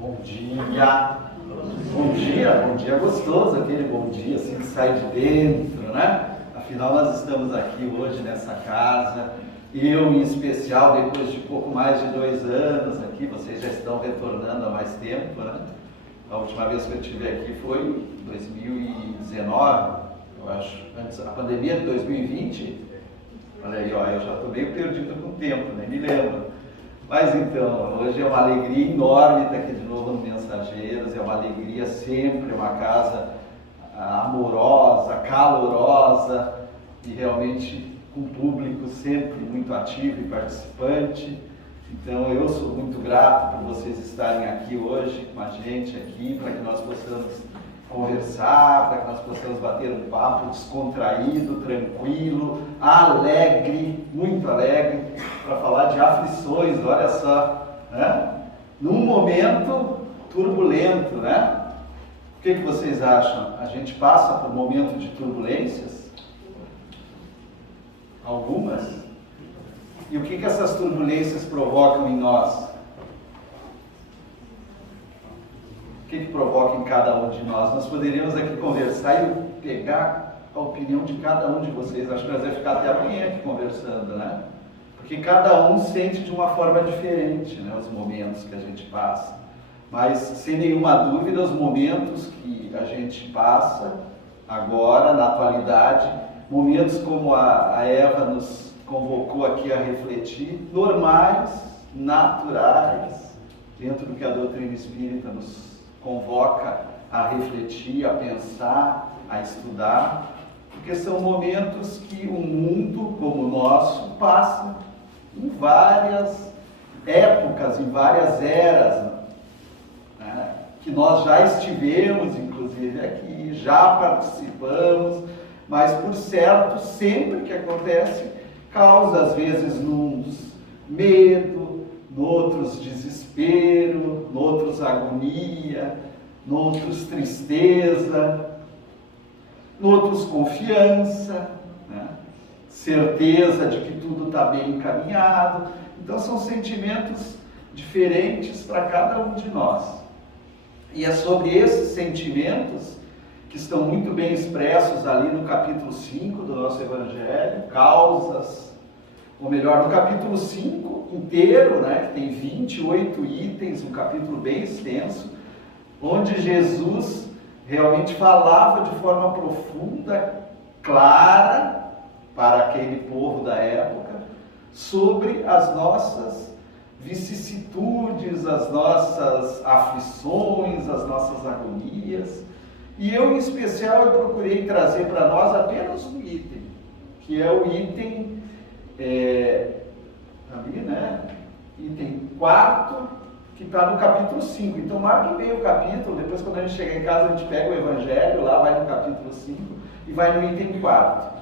Bom dia! Bom dia gostoso, aquele bom dia assim que sai de dentro, né? Afinal, nós estamos aqui hoje nessa casa, eu em especial, depois de pouco mais de 2 anos aqui, vocês já estão retornando há mais tempo, né? A última vez que eu estive aqui foi em 2019, eu acho, antes da pandemia de 2020. Olha aí, ó, eu já estou meio perdido com o tempo, nem me lembro. Mas então, hoje é uma alegria enorme estar aqui de novo no Mensageiros, é uma alegria sempre, uma casa amorosa, calorosa e realmente com público sempre muito ativo e participante. Então eu sou muito grato por vocês estarem aqui hoje com a gente aqui, para que nós possamos conversar, para que nós possamos bater um papo descontraído, tranquilo, alegre, muito alegre, para falar de aflições, olha só, né? Num momento turbulento, né? O que vocês acham? A gente passa por um momento de turbulências? Algumas? E o que essas turbulências provocam em nós? O que provoca em cada um de nós? Nós poderíamos aqui conversar e pegar a opinião de cada um de vocês. Acho que nós vamos ficar até amanhã aqui conversando, né? Porque cada um sente de uma forma diferente, né, os momentos que a gente passa. Mas, sem nenhuma dúvida, os momentos que a gente passa agora, na atualidade, momentos como a Eva nos convocou aqui a refletir, normais, naturais, dentro do que a doutrina espírita nos convoca a refletir, a pensar, a estudar, porque são momentos que o mundo como o nosso passa em várias épocas, em várias eras, né? Que nós já estivemos, inclusive, aqui, já participamos, mas por certo, sempre que acontece, causa às vezes nos medo, noutros desespero, noutros agonia, noutros tristeza, noutros confiança, né? Certeza de que tudo está bem encaminhado. Então são sentimentos diferentes para cada um de nós. E é sobre esses sentimentos que estão muito bem expressos ali no capítulo 5 do nosso Evangelho, causas, ou melhor, no capítulo 5 inteiro, né, que tem 28 itens, um capítulo bem extenso, onde Jesus realmente falava de forma profunda, clara, para aquele povo da época, sobre as nossas vicissitudes, as nossas aflições, as nossas agonias. E eu, em especial, eu procurei trazer para nós apenas um item, que é o item ali, né? Item 4, que está no capítulo 5. Então, marque bem o capítulo, depois quando a gente chegar em casa, a gente pega o Evangelho, lá vai no capítulo 5 e vai no item 4.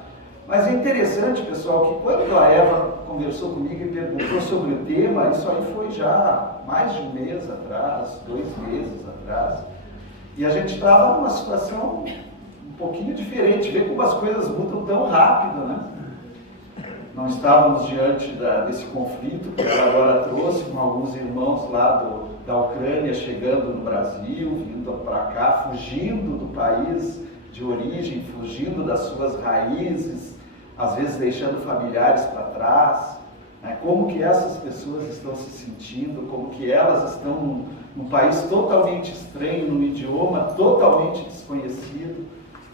Mas é interessante, pessoal, que quando a Eva conversou comigo e perguntou sobre o tema, isso aí foi já mais de 1 mês atrás, 2 meses atrás, e a gente estava numa situação um pouquinho diferente, vê como as coisas mudam tão rápido, né? Não estávamos diante desse conflito que ela agora trouxe, com alguns irmãos lá da Ucrânia chegando no Brasil, vindo para cá, fugindo do país de origem, fugindo das suas raízes, às vezes deixando familiares para trás, né? Como que essas pessoas estão se sentindo, como que elas estão num país totalmente estranho, num idioma totalmente desconhecido.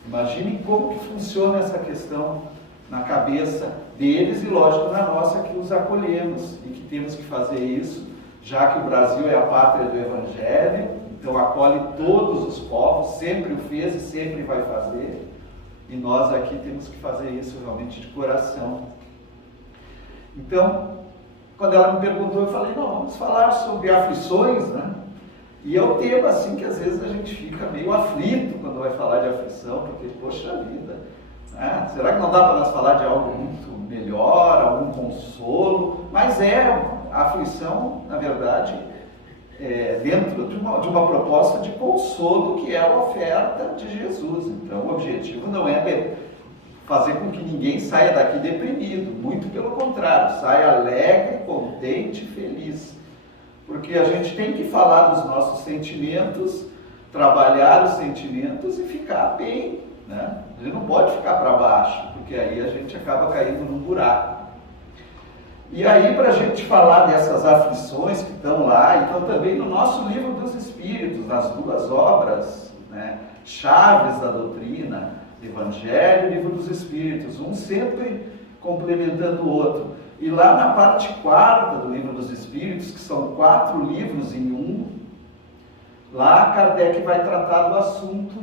Imaginem como que funciona essa questão na cabeça deles e, lógico, na nossa, que os acolhemos e que temos que fazer isso, já que o Brasil é a pátria do Evangelho, então acolhe todos os povos, sempre o fez e sempre vai fazer, e nós aqui temos que fazer isso realmente de coração. Então, quando ela me perguntou, eu falei, não, vamos falar sobre aflições, né? E é um tema assim que às vezes a gente fica meio aflito quando vai falar de aflição, porque, poxa vida, né? Será que não dá para nós falar de algo muito melhor, algum consolo? Mas a aflição, na verdade, dentro de uma proposta de consolo que é a oferta de Jesus. Então o objetivo não é fazer com que ninguém saia daqui deprimido, muito pelo contrário, saia alegre, contente e feliz. porque a gente tem que falar dos nossos sentimentos, trabalhar os sentimentos e ficar bem, né? A gente não pode ficar para baixo, porque aí a gente acaba caindo num buraco. E aí, para a gente falar dessas aflições que estão lá, então também no nosso livro dos Espíritos, nas duas obras, né, chaves da doutrina, Evangelho e Livro dos Espíritos, um sempre complementando o outro. E lá na parte 4ª do Livro dos Espíritos, que são 4 livros em um, lá Kardec vai tratar do assunto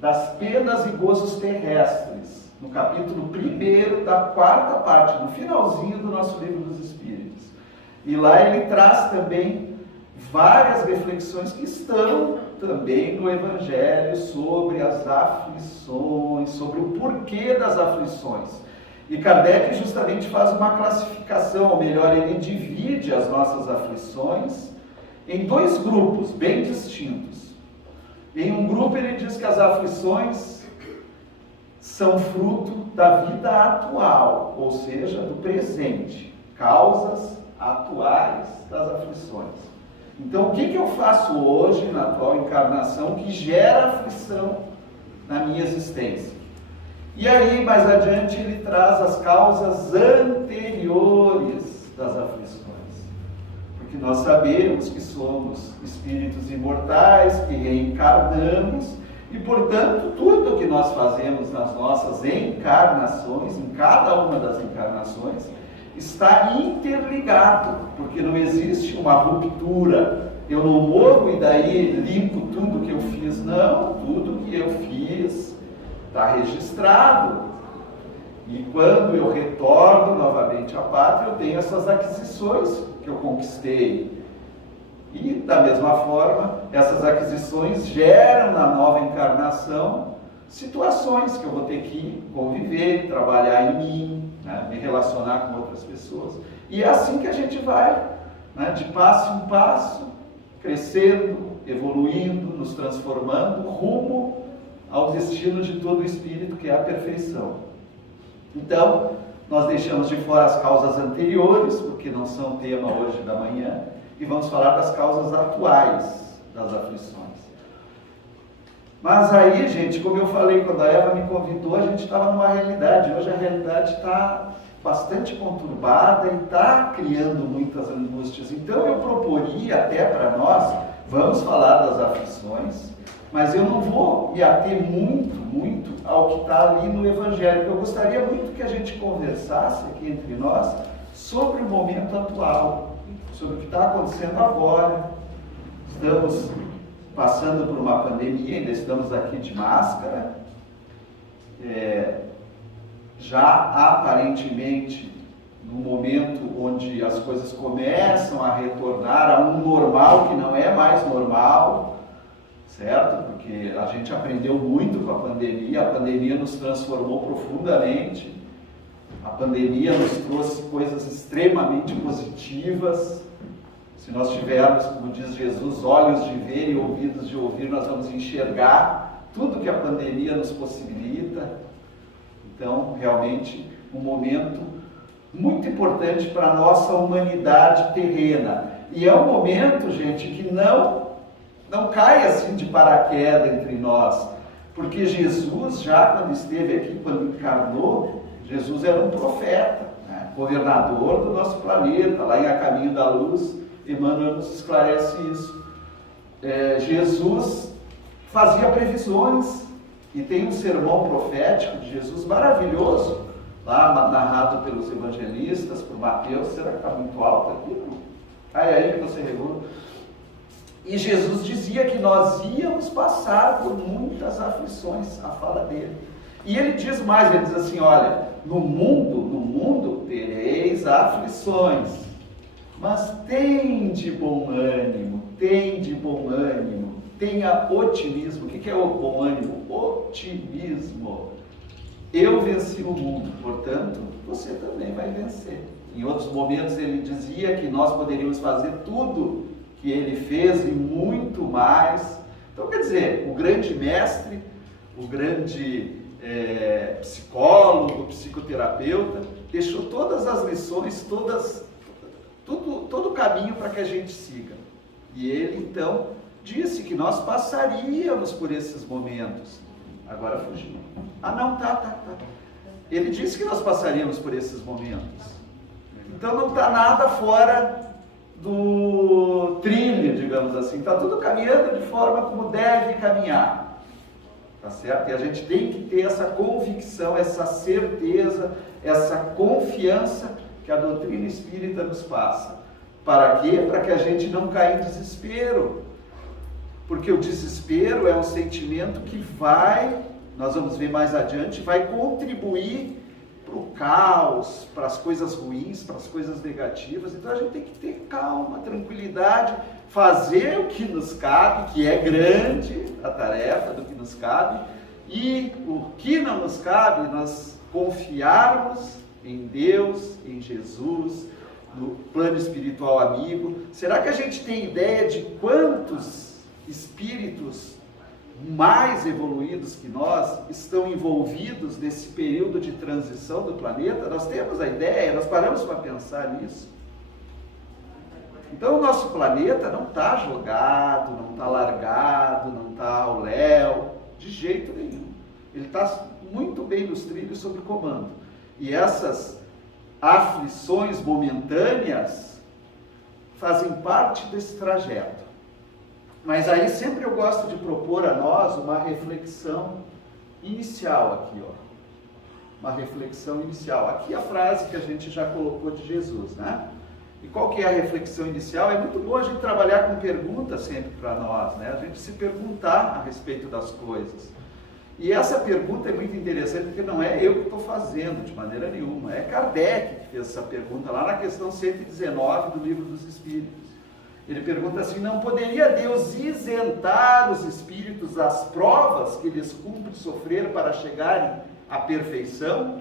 das penas e gozos terrestres, no capítulo 1º da 4ª parte, no finalzinho do nosso Livro dos Espíritos. E lá ele traz também várias reflexões que estão também no Evangelho sobre as aflições, sobre o porquê das aflições. E Kardec justamente faz uma classificação, ou melhor, ele divide as nossas aflições em 2 grupos bem distintos. Em um grupo ele diz que as aflições são fruto da vida atual, ou seja, do presente, causas atuais das aflições. Então, o que eu faço hoje, na atual encarnação, que gera aflição na minha existência? E aí, mais adiante, ele traz as causas anteriores das aflições. Porque nós sabemos que somos espíritos imortais, que reencarnamos, e, portanto, tudo que nós fazemos nas nossas encarnações, em cada uma das encarnações, está interligado, porque não existe uma ruptura. Eu não morro e daí limpo tudo que eu fiz. Não, tudo que eu fiz está registrado. E quando eu retorno novamente à pátria, eu tenho essas aquisições que eu conquistei. E, da mesma forma, essas aquisições geram na nova encarnação situações que eu vou ter que conviver, trabalhar em mim, né, me relacionar com outras pessoas. E é assim que a gente vai, né, de passo em passo, crescendo, evoluindo, nos transformando, rumo ao destino de todo espírito, que é a perfeição. Então, nós deixamos de fora as causas anteriores, porque não são tema hoje da manhã, e vamos falar das causas atuais das aflições. Mas aí, gente, como eu falei, quando a Eva me convidou, a gente estava numa realidade. Hoje a realidade está bastante conturbada e está criando muitas angústias. Então eu proporia até para nós, vamos falar das aflições, mas eu não vou me ater muito ao que está ali no Evangelho. Eu gostaria muito que a gente conversasse aqui entre nós sobre o momento atual, sobre o que está acontecendo agora. Estamos passando por uma pandemia, ainda estamos aqui de máscara, já aparentemente no momento onde as coisas começam a retornar a um normal que não é mais normal, certo? Porque a gente aprendeu muito com a pandemia nos transformou profundamente, a pandemia nos trouxe coisas extremamente positivas. Se nós tivermos, como diz Jesus, olhos de ver e ouvidos de ouvir, nós vamos enxergar tudo que a pandemia nos possibilita. Então, realmente, um momento muito importante para a nossa humanidade terrena. E é um momento, gente, que não cai assim de paraquedas entre nós. Porque Jesus, já quando esteve aqui, quando encarnou, Jesus era um profeta, né? Governador do nosso planeta, lá em A Caminho da Luz. Emmanuel nos esclarece isso. Jesus fazia previsões, e tem um sermão profético de Jesus maravilhoso, lá narrado pelos evangelistas, por Mateus. Será que está muito alto aqui? Aí que você regula. E Jesus dizia que nós íamos passar por muitas aflições, a fala dele. E ele diz mais, ele diz assim, olha, no mundo tereis aflições, mas tende bom ânimo, tenha otimismo. O que é o bom ânimo? Otimismo. Eu venci o mundo, portanto, você também vai vencer. Em outros momentos ele dizia que nós poderíamos fazer tudo que ele fez e muito mais. Então, quer dizer, o grande mestre, o grande psicólogo, psicoterapeuta, deixou todas as lições, todo o caminho para que a gente siga. E ele então disse que nós passaríamos por esses momentos. Agora fugiu. Ah não, tá. Ele disse que nós passaríamos por esses momentos. Então não está nada fora do trilho, digamos assim. Está tudo caminhando de forma como deve caminhar. Tá certo? E a gente tem que ter essa convicção, essa certeza, essa confiança que a doutrina espírita nos passa. Para quê? Para que a gente não caia em desespero. Porque o desespero é um sentimento que vai, nós vamos ver mais adiante, vai contribuir para o caos, para as coisas ruins, para as coisas negativas. Então a gente tem que ter calma, tranquilidade, fazer o que nos cabe, que é grande a tarefa do que nos cabe, e o que não nos cabe, nós confiarmos em Deus, em Jesus, no plano espiritual amigo. Será que a gente tem ideia de quantos espíritos mais evoluídos que nós estão envolvidos nesse período de transição do planeta? Nós temos a ideia, nós paramos para pensar nisso. Então o nosso planeta não está jogado, não está largado, não está ao léu, de jeito nenhum. Ele está muito bem nos trilhos sob comando. E essas aflições momentâneas fazem parte desse trajeto. Mas aí sempre eu gosto de propor a nós uma reflexão inicial aqui, ó. Uma reflexão inicial. Aqui a frase que a gente já colocou de Jesus, né? E qual que é a reflexão inicial? É muito bom a gente trabalhar com perguntas sempre para nós, né? A gente se perguntar a respeito das coisas. E essa pergunta é muito interessante porque não é eu que estou fazendo de maneira nenhuma. É Kardec que fez essa pergunta lá na questão 119 do Livro dos Espíritos. Ele pergunta assim: não poderia Deus isentar os espíritos das provas que lhes cumpre sofrer para chegarem à perfeição?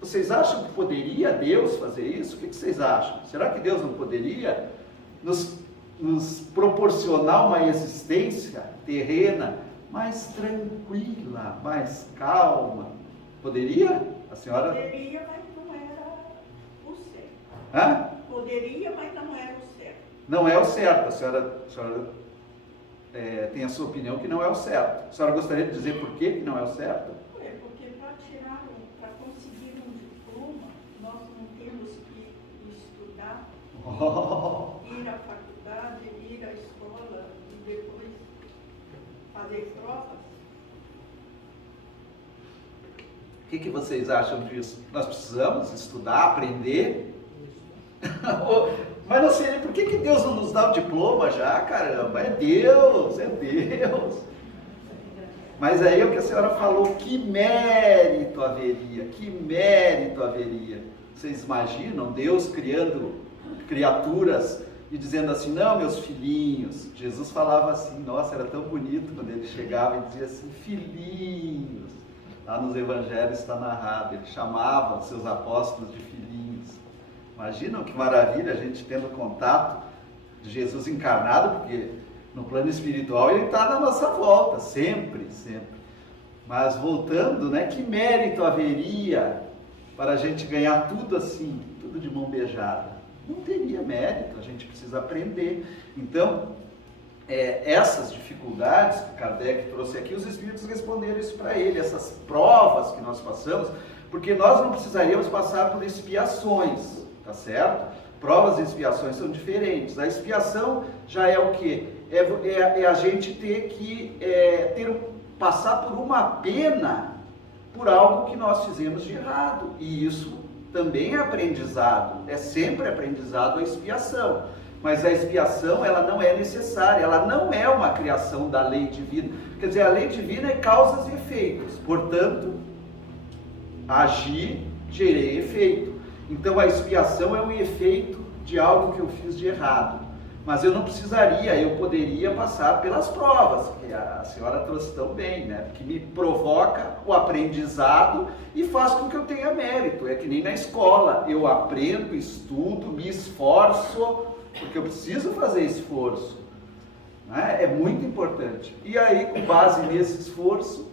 Vocês acham que poderia Deus fazer isso? O que vocês acham? Será que Deus não poderia nos proporcionar uma existência terrena mais tranquila, mais calma? Poderia? A senhora? Poderia, mas não era o certo. Hã? Poderia, mas não era o certo. Não é o certo. A senhora tem a sua opinião que não é o certo. A senhora gostaria de dizer por que não é o certo? É porque para conseguir um diploma, nós não temos que estudar, ir à faculdade, ir à escola e depois fazer provas. O que vocês acham disso? Nós precisamos estudar, aprender? Mas não sei, por que Deus não nos dá o diploma já, caramba? É Deus, é Deus. Mas aí é o que a senhora falou, que mérito haveria, que mérito haveria. Vocês imaginam Deus criando criaturas e dizendo assim: não, meus filhinhos. Jesus falava assim, nossa, era tão bonito quando ele chegava e dizia assim: filhinhos. Lá nos evangelhos está narrado, ele chamava os seus apóstolos de filhinhos. Imaginam que maravilha a gente tendo contato de Jesus encarnado, porque no plano espiritual ele está na nossa volta, sempre, sempre. Mas voltando, né, que mérito haveria para a gente ganhar tudo assim, tudo de mão beijada? Não teria mérito, a gente precisa aprender. Então, essas dificuldades que Kardec trouxe aqui, os espíritos responderam isso para ele, essas provas que nós passamos, porque nós não precisaríamos passar por expiações, tá certo? Provas e expiações são diferentes. A expiação já é o quê? É a gente ter que passar por uma pena por algo que nós fizemos de errado. E isso também é aprendizado, é sempre aprendizado a expiação. Mas a expiação, ela não é necessária, ela não é uma criação da lei divina. Quer dizer, a lei divina é causas e efeitos. Portanto, agir, gerei efeito. Então a expiação é um efeito de algo que eu fiz de errado. Mas eu não precisaria, eu poderia passar pelas provas, que a senhora trouxe tão bem, né? Que me provoca o aprendizado e faz com que eu tenha mérito. É que nem na escola, eu aprendo, estudo, me esforço, porque eu preciso fazer esforço. Né? É muito importante. E aí, com base nesse esforço,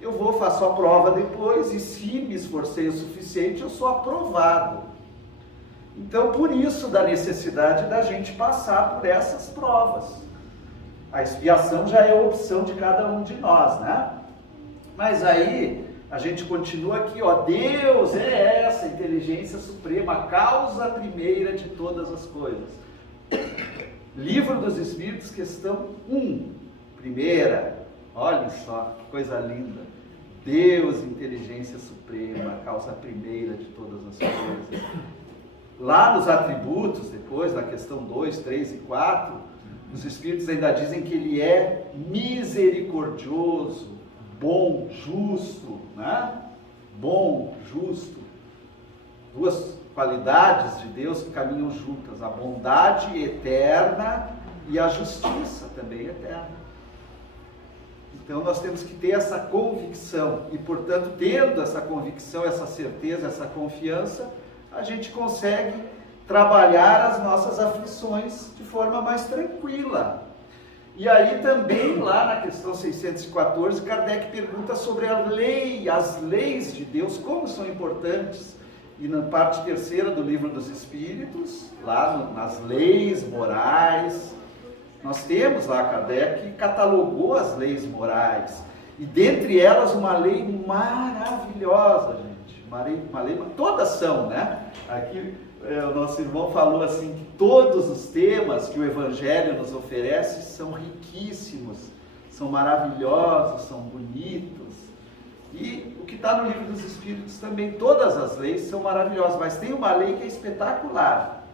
eu faço a prova depois, e se me esforcei o suficiente, eu sou aprovado. Então, por isso, da necessidade da gente passar por essas provas. A expiação já é a opção de cada um de nós, né? Mas aí, a gente continua aqui, ó, Deus é essa inteligência suprema, a causa primeira de todas as coisas. Livro dos Espíritos, questão 1, primeira, olha só, que coisa linda. Deus, inteligência suprema, a causa primeira de todas as coisas. Lá nos atributos, depois, na questão 2, 3 e 4, os Espíritos ainda dizem que Ele é misericordioso, bom, justo, né? Bom, justo. Duas qualidades de Deus que caminham juntas, a bondade eterna e a justiça também eterna. Então nós temos que ter essa convicção e, portanto, tendo essa convicção, essa certeza, essa confiança, a gente consegue trabalhar as nossas aflições de forma mais tranquila. E aí também, lá na questão 614, Kardec pergunta sobre a lei, as leis de Deus, como são importantes. E na parte terceira do Livro dos Espíritos, lá nas leis morais, nós temos lá, Kardec catalogou as leis morais, e dentre elas uma lei maravilhosa, gente, uma lei, todas são, né? Aqui o nosso irmão falou assim, que todos os temas que o Evangelho nos oferece são riquíssimos, são maravilhosos, são bonitos, e o que está no Livro dos Espíritos também, todas as leis são maravilhosas, mas tem uma lei que é espetacular.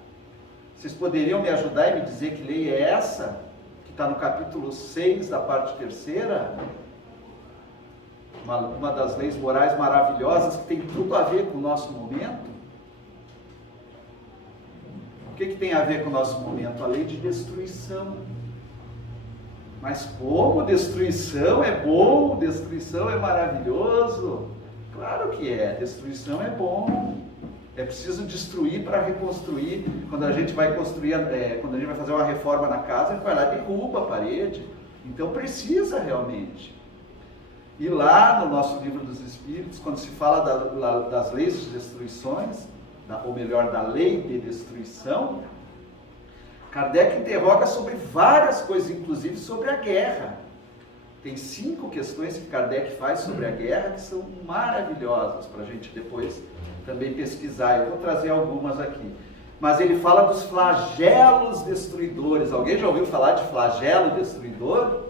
Vocês poderiam me ajudar e me dizer que lei é essa? Que está no capítulo 6 da parte terceira? Uma das leis morais maravilhosas que tem tudo a ver com o nosso momento. O que tem a ver com o nosso momento? A lei de destruição. Mas como destruição é bom, destruição é maravilhoso? Claro que é, destruição é bom. É preciso destruir para reconstruir. Quando a gente vai construir, quando a gente vai fazer uma reforma na casa, a gente vai lá e derruba a parede. Então precisa realmente. E lá no nosso Livro dos Espíritos, quando se fala das leis de destruições, ou melhor, da lei de destruição, Kardec interroga sobre várias coisas, inclusive sobre a guerra. Tem 5 questões que Kardec faz sobre a guerra que são maravilhosas para a gente depois também pesquisar. Eu vou trazer algumas aqui. Mas ele fala dos flagelos destruidores. Alguém já ouviu falar de flagelo destruidor?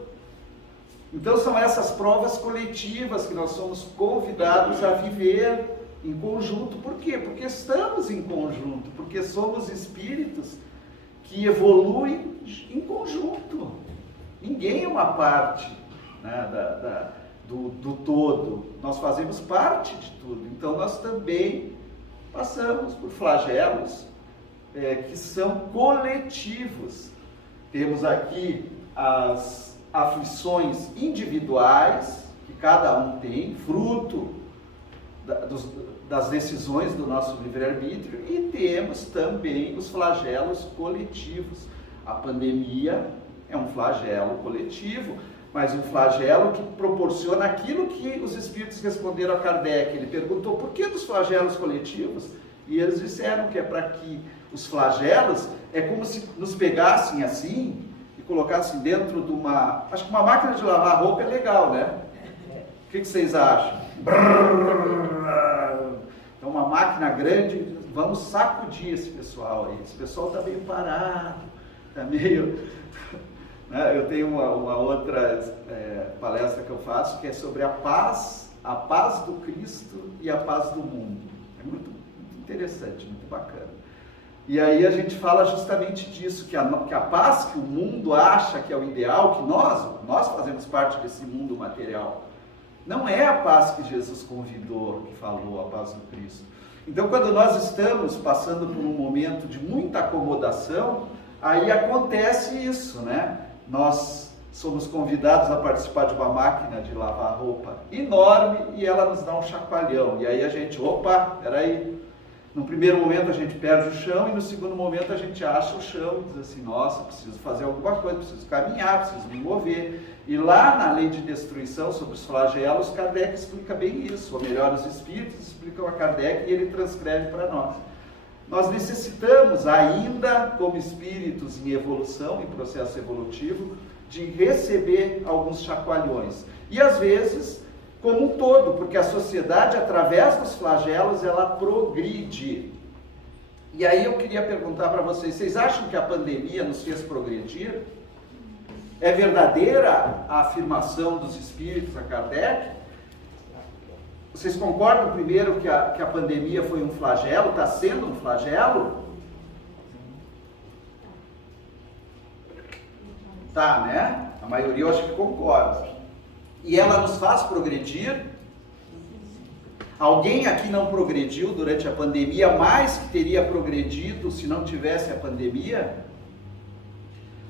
Então são essas provas coletivas que nós somos convidados a viver em conjunto. Por quê? Porque estamos em conjunto, porque somos espíritos que evoluem em conjunto. Ninguém é uma parte, né, do todo. Nós fazemos parte de tudo. Então nós também passamos por flagelos que são coletivos. Temos aqui as aflições individuais que cada um tem, fruto das decisões do nosso livre-arbítrio, e temos também os flagelos coletivos. A pandemia é um flagelo coletivo, mas um flagelo que proporciona aquilo que os espíritos responderam a Kardec. Ele perguntou por que dos flagelos coletivos, e eles disseram que é para que os flagelos é como se nos pegassem assim e colocassem dentro de uma... Acho que uma máquina de lavar roupa é legal, né? O que vocês acham? É uma máquina grande, vamos sacudir esse pessoal aí. Esse pessoal está meio parado, está meio... Eu tenho uma outra palestra que eu faço que é sobre a paz do Cristo e a paz do mundo. É muito interessante, muito bacana. E aí a gente fala justamente disso, que a paz que o mundo acha que é o ideal, que nós fazemos parte desse mundo material, não é a paz que Jesus convidou, que falou, a paz do Cristo. Então, quando nós estamos passando por um momento de muita acomodação, aí acontece isso, né? Nós somos convidados a participar de uma máquina de lavar roupa enorme e ela nos dá um chacoalhão. E aí a gente, opa, peraí. No primeiro momento a gente perde o chão e no segundo momento a gente acha o chão e diz assim, nossa, preciso fazer alguma coisa, preciso caminhar, preciso me mover. E lá na lei de destruição sobre os flagelos, Kardec explica bem isso, ou melhor, os espíritos explicam a Kardec e ele transcreve para nós. nós necessitamos ainda, como espíritos em evolução, em processo evolutivo, de receber alguns chacoalhões. E às vezes, como um todo, porque a sociedade, através dos flagelos, ela progride. E aí eu queria perguntar para vocês, vocês acham que a pandemia nos fez progredir? É verdadeira a afirmação dos espíritos a Kardec? Vocês concordam primeiro que a pandemia foi um flagelo, está sendo um flagelo? Tá, né? A maioria eu acho que concorda. E ela nos faz progredir? Alguém aqui não progrediu durante a pandemia mais que teria progredido se não tivesse a pandemia?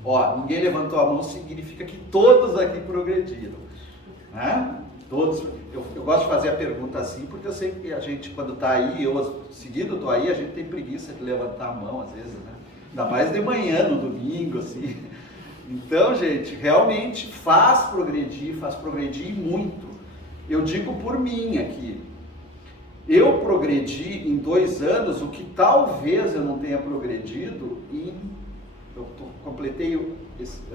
Ó, ninguém levantou a mão, significa que todos aqui progrediram, né? Todos. Eu gosto de fazer a pergunta assim, porque eu sei que a gente, quando está aí, eu seguido estou aí, a gente tem preguiça de levantar a mão às vezes, né? Ainda mais de manhã, no domingo, assim. Então, gente, realmente faz progredir muito. Eu digo por mim aqui. Eu progredi em 2 anos o que talvez eu não tenha progredido completei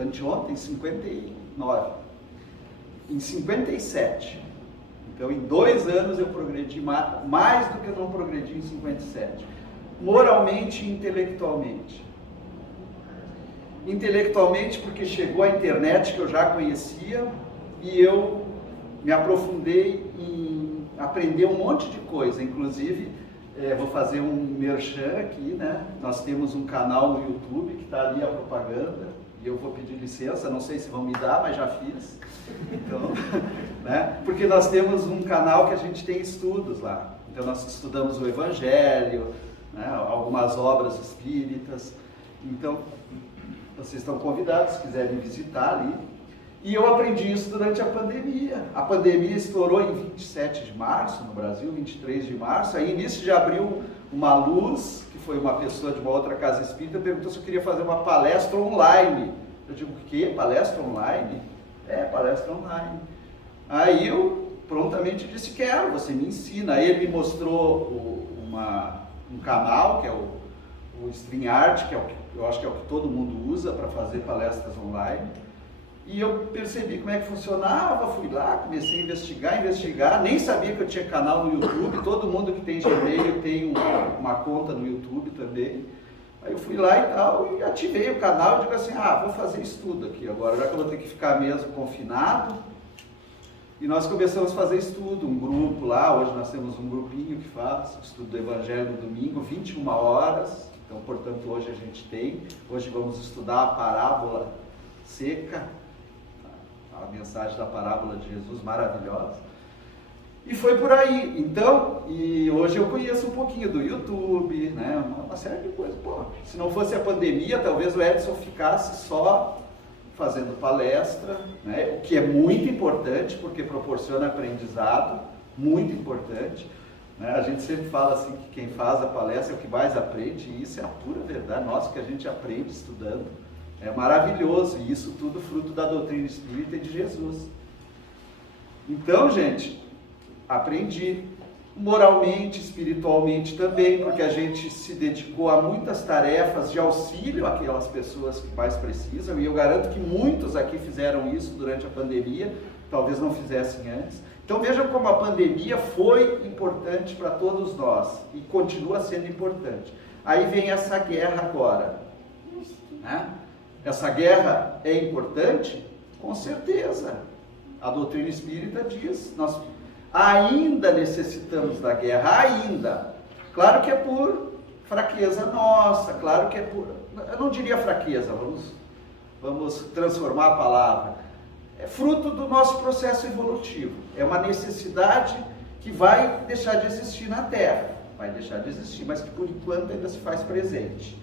anteontem 59, em 57. Então, em 2 anos eu progredi mais do que eu não progredi em 57. Moralmente e intelectualmente. Intelectualmente porque chegou a internet que eu já conhecia e eu me aprofundei em aprender um monte de coisa, inclusive vou fazer um merchan aqui, né? Nós temos um canal no YouTube que está ali a propaganda e eu vou pedir licença, não sei se vão me dar, mas já fiz. Então, né? Porque nós temos um canal que a gente tem estudos lá. Então nós estudamos o Evangelho, né? Algumas obras espíritas. Então vocês estão convidados, se quiserem visitar ali. E eu aprendi isso durante a pandemia. A pandemia estourou em 27 de março no Brasil, 23 de março. Aí nisso já abriu uma luz, que foi uma pessoa de uma outra casa espírita, perguntou se eu queria fazer uma palestra online. Eu digo, o quê? Palestra online? É, palestra online. Aí eu prontamente disse, quero, você me ensina. Aí ele me mostrou um canal, que é o StreamYard, que é o que eu acho que é o que todo mundo usa para fazer palestras online. E eu percebi como é que funcionava, fui lá, comecei a investigar, nem sabia que eu tinha canal no YouTube, todo mundo que tem Gmail tem uma conta no YouTube também. Aí eu fui lá e tal, e ativei o canal e digo assim, vou fazer estudo aqui agora, já que eu vou ter que ficar mesmo confinado. E nós começamos a fazer estudo, um grupo lá, hoje nós temos um grupinho que faz estudo do Evangelho no domingo, 21 horas, então portanto hoje a gente tem, hoje vamos estudar a parábola seca, a mensagem da parábola de Jesus maravilhosa, e foi por aí. Então, e hoje eu conheço um pouquinho do YouTube, né, uma série de coisas. Pô, se não fosse a pandemia, talvez o Edson ficasse só fazendo palestra, né, o que é muito importante, porque proporciona aprendizado, muito importante, né? A gente sempre fala assim que quem faz a palestra é o que mais aprende, e isso é a pura verdade. Nossa, que a gente aprende estudando. É maravilhoso, e isso tudo fruto da doutrina espírita e de Jesus. Então, gente, aprendi moralmente, espiritualmente também, porque a gente se dedicou a muitas tarefas de auxílio àquelas pessoas que mais precisam, e eu garanto que muitos aqui fizeram isso durante a pandemia, talvez não fizessem antes. Então vejam como a pandemia foi importante para todos nós, e continua sendo importante. Aí vem essa guerra agora, né? Essa guerra é importante? Com certeza. A doutrina espírita diz, nós ainda necessitamos da guerra, ainda. Claro que é por fraqueza nossa, claro que é por... Eu não diria fraqueza, vamos transformar a palavra. É fruto do nosso processo evolutivo. É uma necessidade que vai deixar de existir na Terra. Vai deixar de existir, mas que por enquanto ainda se faz presente.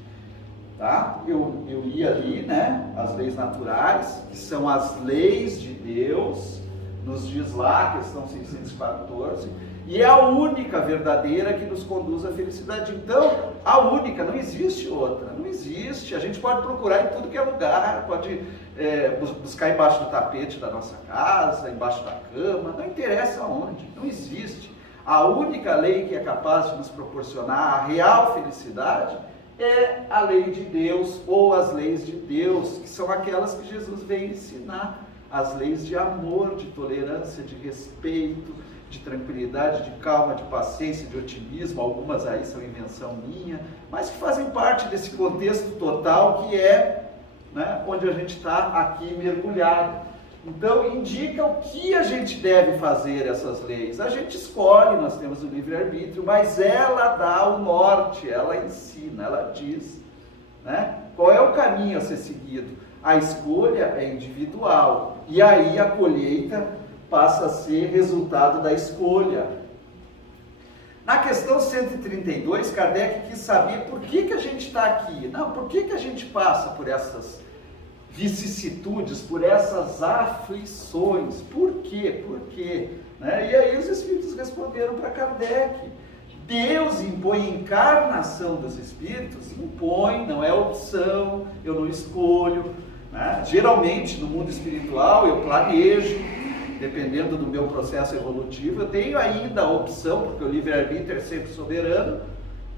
Tá? Eu li ali, né, as leis naturais, que são as leis de Deus, nos diz lá, questão 614, e é a única verdadeira que nos conduz à felicidade. Então, a única, não existe outra, não existe. A gente pode procurar em tudo que é lugar, pode buscar embaixo do tapete da nossa casa, embaixo da cama, não interessa onde, não existe. A única lei que é capaz de nos proporcionar a real felicidade é a lei de Deus, ou as leis de Deus, que são aquelas que Jesus veio ensinar. As leis de amor, de tolerância, de respeito, de tranquilidade, de calma, de paciência, de otimismo. Algumas aí são invenção minha, mas que fazem parte desse contexto total que é, né, onde a gente está aqui mergulhado. Então, indica o que a gente deve fazer essas leis. A gente escolhe, nós temos o livre-arbítrio, mas ela dá o norte, ela ensina, ela diz, né, qual é o caminho a ser seguido. A escolha é individual, e aí a colheita passa a ser resultado da escolha. Na questão 132, Kardec quis saber por que a gente está aqui. Não, por que a gente passa por essas vicissitudes, por essas aflições? Por quê? Por quê? Né? E aí os espíritos responderam para Kardec. Deus impõe a encarnação dos espíritos? Impõe, não é opção, eu não escolho. Né? Geralmente, no mundo espiritual, eu planejo, dependendo do meu processo evolutivo, eu tenho ainda a opção, porque o livre-arbítrio é sempre soberano,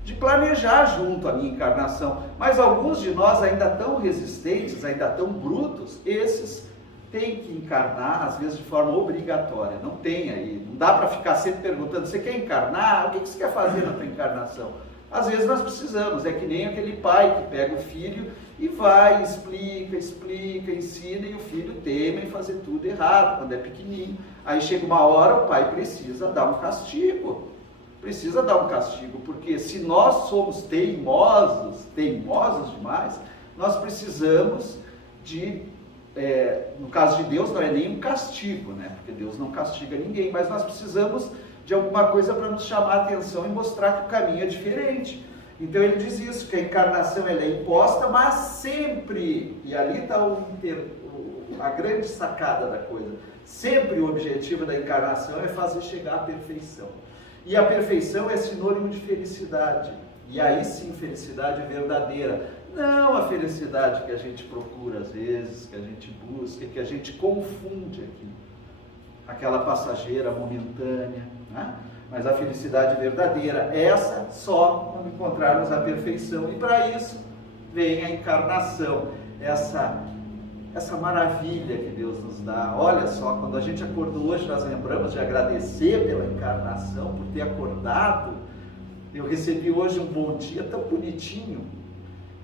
de planejar junto à minha encarnação. Mas alguns de nós ainda tão resistentes, ainda tão brutos, esses têm que encarnar, às vezes de forma obrigatória. Não tem aí, não dá para ficar sempre perguntando, você quer encarnar? O que você quer fazer na tua encarnação? Às vezes nós precisamos, é que nem aquele pai que pega o filho e vai, explica, ensina, e o filho teme em fazer tudo errado, quando é pequenininho. Aí chega uma hora, o pai precisa dar um castigo. Precisa dar um castigo, porque se nós somos teimosos demais, nós precisamos de, no caso de Deus, não é nem um castigo, né? Porque Deus não castiga ninguém, mas nós precisamos de alguma coisa para nos chamar a atenção e mostrar que o caminho é diferente. Então ele diz isso, que a encarnação ela é imposta, mas sempre, e ali está a grande sacada da coisa, sempre o objetivo da encarnação é fazer chegar à perfeição. E a perfeição é sinônimo de felicidade. E aí sim, felicidade verdadeira. Não a felicidade que a gente procura às vezes, que a gente busca, que a gente confunde aqui. Aquela passageira, momentânea, né? Mas a felicidade verdadeira, essa só quando encontrarmos a perfeição. E para isso vem a encarnação, essa maravilha que Deus nos dá. Olha só, quando a gente acordou hoje, nós lembramos de agradecer pela encarnação, por ter acordado. Eu recebi hoje um bom dia tão bonitinho,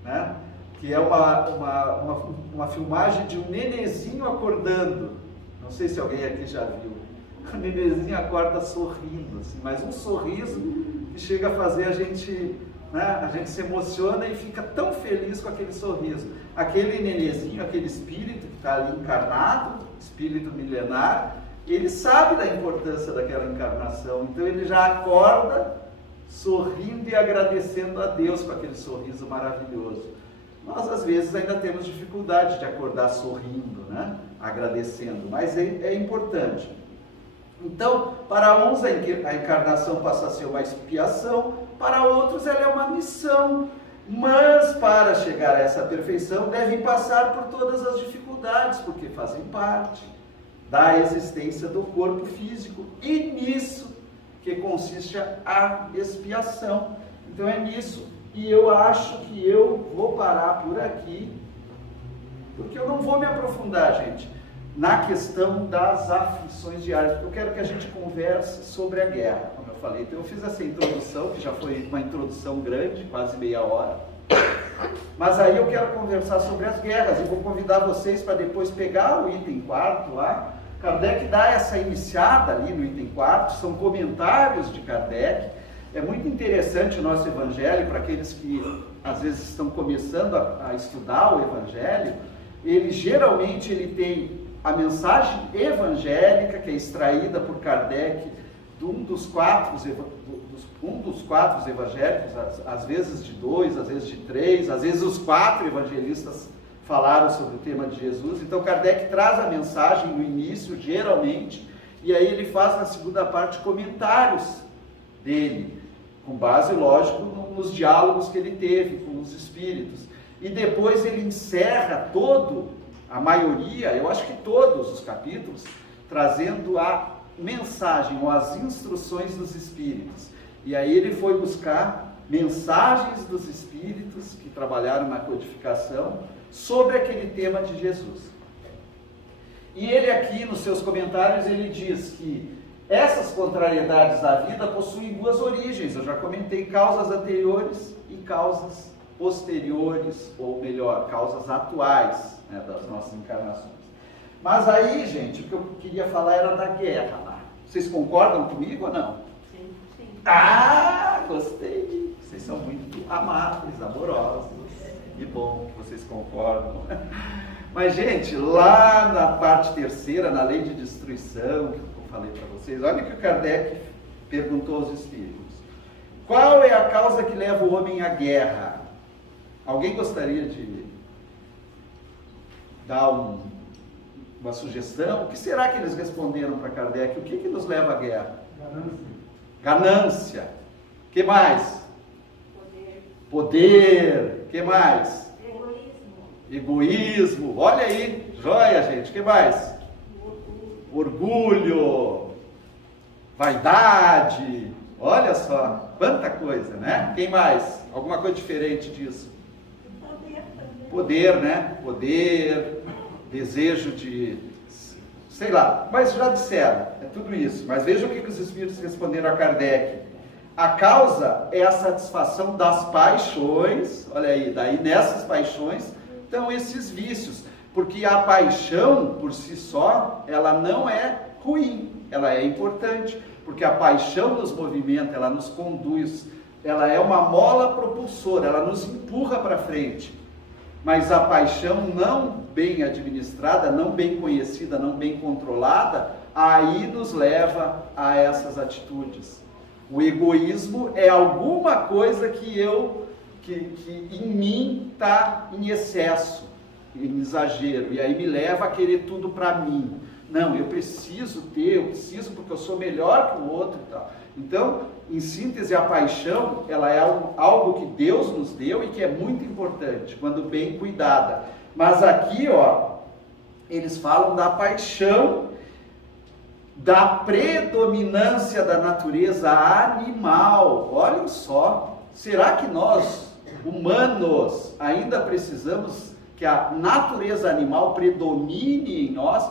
né? Que é uma filmagem de um nenezinho acordando. Não sei se alguém aqui já viu. O nenezinho acorda sorrindo, assim, mas um sorriso que chega a fazer a gente, né, a gente se emociona e fica tão feliz com aquele sorriso. Aquele nenezinho, aquele espírito que está ali encarnado, espírito milenar, ele sabe da importância daquela encarnação, então ele já acorda sorrindo e agradecendo a Deus com aquele sorriso maravilhoso. Nós às vezes ainda temos dificuldade de acordar sorrindo, né, agradecendo, mas é importante. Então, para uns a encarnação passa a ser uma expiação, para outros ela é uma missão. Mas para chegar a essa perfeição devem passar por todas as dificuldades, porque fazem parte da existência do corpo físico. E nisso que consiste a expiação. Então é nisso. E eu acho que eu vou parar por aqui, porque eu não vou me aprofundar, gente, na questão das aflições diárias, porque eu quero que a gente converse sobre a guerra, como eu falei. Então eu fiz essa introdução, que já foi uma introdução grande, quase meia hora, mas aí eu quero conversar sobre as guerras, e vou convidar vocês para depois pegar o item 4 lá. Kardec dá essa iniciada ali no item 4, são comentários de Kardec. É muito interessante o nosso Evangelho, para aqueles que às vezes estão começando a estudar o Evangelho. Ele geralmente tem a mensagem evangélica, que é extraída por Kardec de um dos quatro evangélicos, às vezes de 2, às vezes de 3, às vezes os 4 evangelistas falaram sobre o tema de Jesus. Então Kardec traz a mensagem no início, geralmente, e aí ele faz na segunda parte comentários dele, com base, lógico, nos diálogos que ele teve com os espíritos. E depois ele encerra a maioria, eu acho que todos os capítulos, trazendo a mensagem ou as instruções dos Espíritos. E aí ele foi buscar mensagens dos Espíritos que trabalharam na codificação sobre aquele tema de Jesus. E ele aqui, nos seus comentários, ele diz que essas contrariedades da vida possuem duas origens. Eu já comentei, causas anteriores e causas posteriores, ou melhor, causas atuais, né, das nossas encarnações. Mas aí, gente, o que eu queria falar era da guerra lá. Vocês concordam comigo ou não? Sim, sim. Ah, gostei. Vocês são muito amáveis, amorosos. Que bom que vocês concordam. Mas, gente, lá na parte terceira, na lei de destruição, que eu falei para vocês, olha o que o Kardec perguntou aos espíritos. Qual é a causa que leva o homem à guerra? Alguém gostaria de dar uma sugestão? O que será que eles responderam para Kardec? O que nos leva à guerra? Ganância. O que mais? Poder. O que mais? Egoísmo. Olha aí, joia, gente. O que mais? Orgulho. Vaidade. Olha só, quanta coisa, né? Quem mais? Alguma coisa diferente disso? Poder, né? Poder, desejo de, sei lá, mas já disseram, é tudo isso. Mas veja o que os espíritos responderam a Kardec. A causa é a satisfação das paixões, olha aí, daí nessas paixões estão esses vícios, porque a paixão por si só, ela não é ruim, ela é importante, porque a paixão nos movimenta, ela nos conduz, ela é uma mola propulsora, ela nos empurra para frente. Mas a paixão não bem administrada, não bem conhecida, não bem controlada, aí nos leva a essas atitudes. O egoísmo é alguma coisa que em mim está em excesso, em exagero, e aí me leva a querer tudo para mim. Não, eu preciso porque eu sou melhor que o outro e tal. Então, em síntese, a paixão, ela é algo que Deus nos deu e que é muito importante, quando bem cuidada. Mas aqui, ó, eles falam da paixão, da predominância da natureza animal. Olhem só, será que nós, humanos, ainda precisamos que a natureza animal predomine em nós?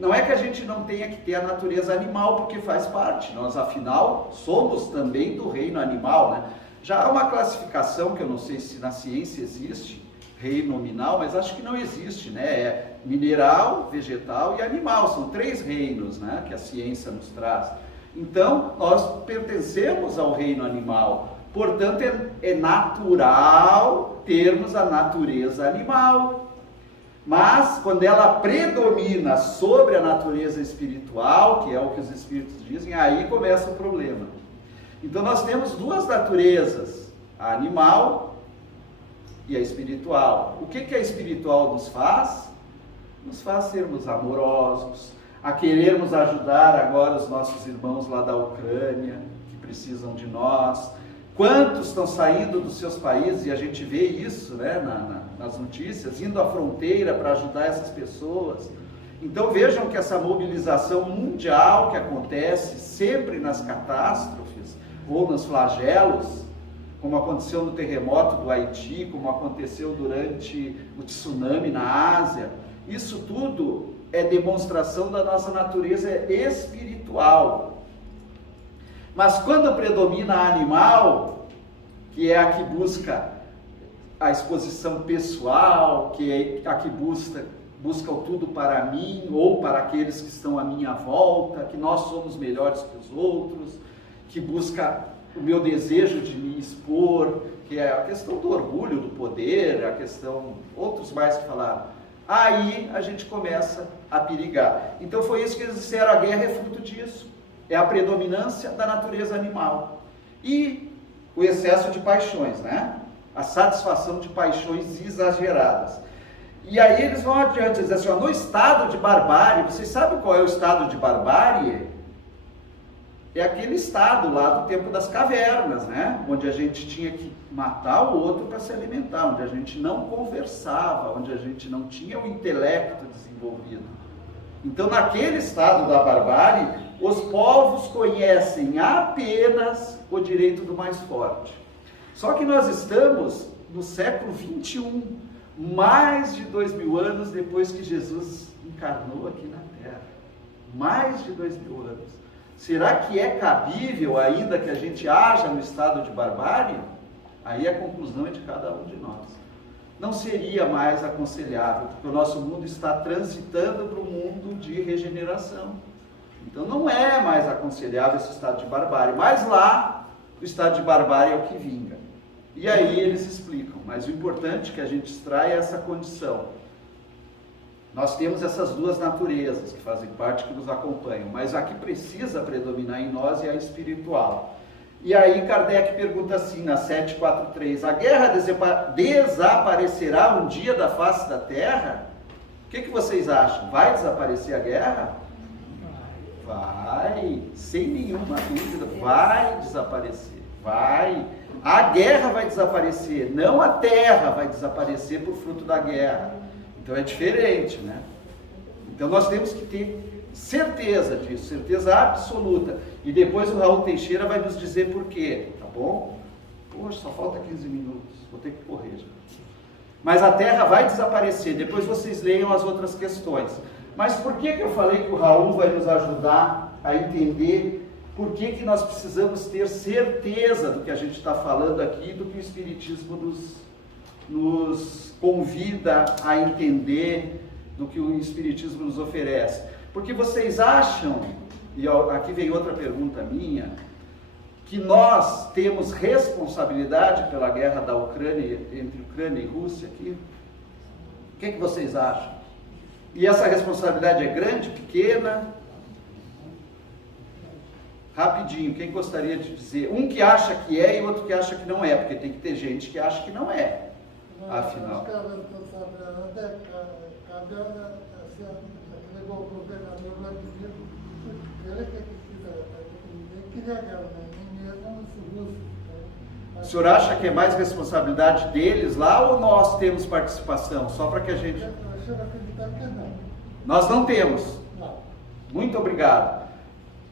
Não é que a gente não tenha que ter a natureza animal, porque faz parte, nós afinal somos também do reino animal, né? Já há uma classificação que eu não sei se na ciência existe, reino nominal, mas acho que não existe, né? É mineral, vegetal e animal, são 3 reinos, né, que a ciência nos traz. Então, nós pertencemos ao reino animal, portanto é natural termos a natureza animal. Mas, quando ela predomina sobre a natureza espiritual, que é o que os espíritos dizem, aí começa o problema. Então, nós temos 2 naturezas, a animal e a espiritual. O que a espiritual nos faz? Nos faz sermos amorosos, a querermos ajudar agora os nossos irmãos lá da Ucrânia, que precisam de nós. Quantos estão saindo dos seus países, e a gente vê isso, né, nas notícias, indo à fronteira para ajudar essas pessoas. Então vejam que essa mobilização mundial que acontece sempre nas catástrofes ou nos flagelos, como aconteceu no terremoto do Haiti, como aconteceu durante o tsunami na Ásia, isso tudo é demonstração da nossa natureza espiritual. Mas quando predomina a animal, que é a que busca a exposição pessoal, que é a que busca o tudo para mim ou para aqueles que estão à minha volta, que nós somos melhores que os outros, que busca o meu desejo de me expor, que é a questão do orgulho, do poder, a questão, outros mais que falaram. Aí a gente começa a perigar. Então foi isso que eles disseram, a guerra é fruto disso. É a predominância da natureza animal. E o excesso de paixões, né? A satisfação de paixões exageradas. E aí eles vão adiante, eles dizem assim, ó, no estado de barbárie, vocês sabem qual é o estado de barbárie? É aquele estado lá do tempo das cavernas, né? Onde a gente tinha que matar o outro para se alimentar, onde a gente não conversava, onde a gente não tinha o intelecto desenvolvido. Então, naquele estado da barbárie, Os povos conhecem apenas o direito do mais forte. Só que nós estamos no século 21, mais de 2000 anos depois que Jesus encarnou aqui na Terra. Mais de 2000 anos. Será que é cabível ainda que a gente haja no estado de barbárie? Aí a conclusão é de cada um de nós. Não seria mais aconselhável, porque o nosso mundo está transitando para um mundo de regeneração. Então não é mais aconselhável esse estado de barbárie, mas lá o estado de barbárie é o que vinga. E aí eles explicam, mas o importante que a gente extrai é essa condição. Nós temos essas duas naturezas que fazem parte, que nos acompanham, mas a que precisa predominar em nós é a espiritual. E aí Kardec pergunta assim, na 743, a guerra desaparecerá um dia da face da Terra? O que vocês acham? Vai desaparecer a guerra? Vai, sem nenhuma dúvida, vai desaparecer, vai. A guerra vai desaparecer, não a terra vai desaparecer por fruto da guerra. Então é diferente, né? Então nós temos que ter certeza disso, certeza absoluta. E depois o Raul Teixeira vai nos dizer por quê, tá bom? Poxa, só falta 15 minutos, vou ter que correr já. Mas a terra vai desaparecer, depois vocês leiam as outras questões. Mas por que eu falei que o Raul vai nos ajudar a entender por que nós precisamos ter certeza do que a gente está falando aqui, do que o Espiritismo nos convida a entender, do que o Espiritismo nos oferece? Porque vocês acham, e aqui vem outra pergunta minha, que nós temos responsabilidade pela guerra da Ucrânia, entre Ucrânia e Rússia aqui? O que vocês acham? E essa responsabilidade é grande, pequena? Rapidinho, quem gostaria de dizer? Um que acha que é e outro que acha que não é, porque tem que ter gente que acha que não é, afinal. O senhor acha que é mais responsabilidade deles lá ou nós temos participação? Só para que a gente... Nós não temos. Muito obrigado.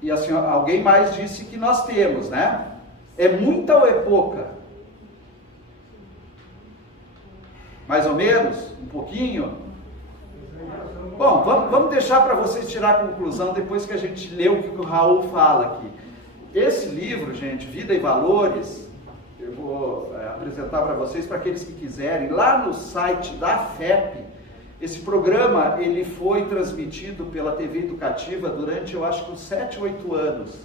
E a senhora, alguém mais disse que nós temos, né? É muita ou é pouca? Mais ou menos? Um pouquinho? Bom, vamos deixar para vocês tirar a conclusão depois que a gente lê o que o Raul fala aqui. Esse livro, gente, Vida e Valores, eu vou apresentar para vocês, para aqueles que quiserem, lá no site da FEP. Esse programa, ele foi transmitido pela TV Educativa durante, eu acho que uns 7, 8 anos.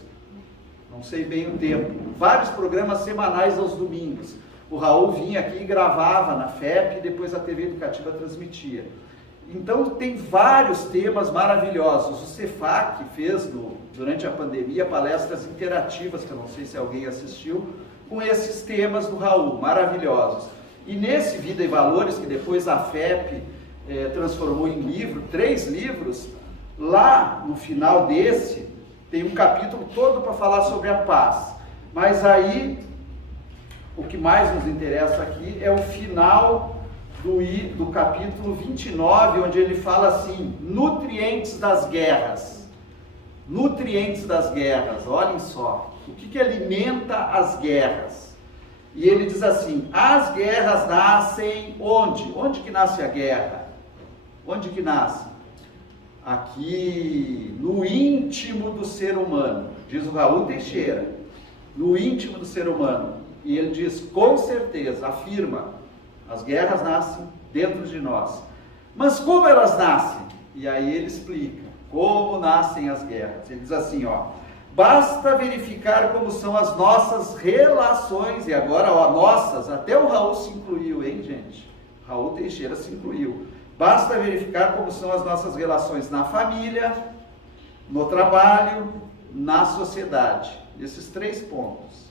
Não sei bem o tempo. Vários programas semanais aos domingos. O Raul vinha aqui e gravava na FEP e depois a TV Educativa transmitia. Então tem vários temas maravilhosos. O Cefac fez, durante a pandemia, palestras interativas, que eu não sei se alguém assistiu, com esses temas do Raul, maravilhosos. E nesse Vida e Valores, que depois a FEP transformou em livro, 3 livros, lá no final desse, tem um capítulo todo para falar sobre a paz. Mas aí, o que mais nos interessa aqui é o final do capítulo 29, onde ele fala assim, nutrientes das guerras. Nutrientes das guerras, olhem só, o que alimenta as guerras? E ele diz assim, as guerras nascem onde? Onde que nasce a guerra? Onde que nasce? Aqui, no íntimo do ser humano, diz o Raul Teixeira, no íntimo do ser humano. E ele diz, com certeza, afirma, as guerras nascem dentro de nós. Mas como elas nascem? E aí ele explica, como nascem as guerras. Ele diz assim, ó, basta verificar como são as nossas relações, e agora, ó, nossas, até o Raul se incluiu, hein, gente? Raul Teixeira se incluiu. Basta verificar como são as nossas relações na família, no trabalho, na sociedade. Esses 3 pontos.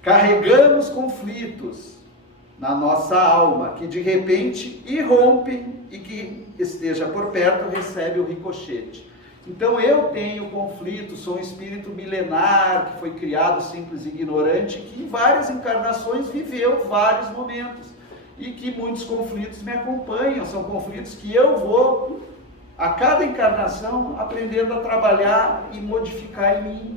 Carregamos conflitos na nossa alma, que de repente irrompem e que esteja por perto recebe o ricochete. Então eu tenho conflito, sou um espírito milenar, que foi criado simples e ignorante, que em várias encarnações viveu vários momentos. E que muitos conflitos me acompanham, são conflitos que eu vou a cada encarnação, aprendendo a trabalhar e modificar em mim.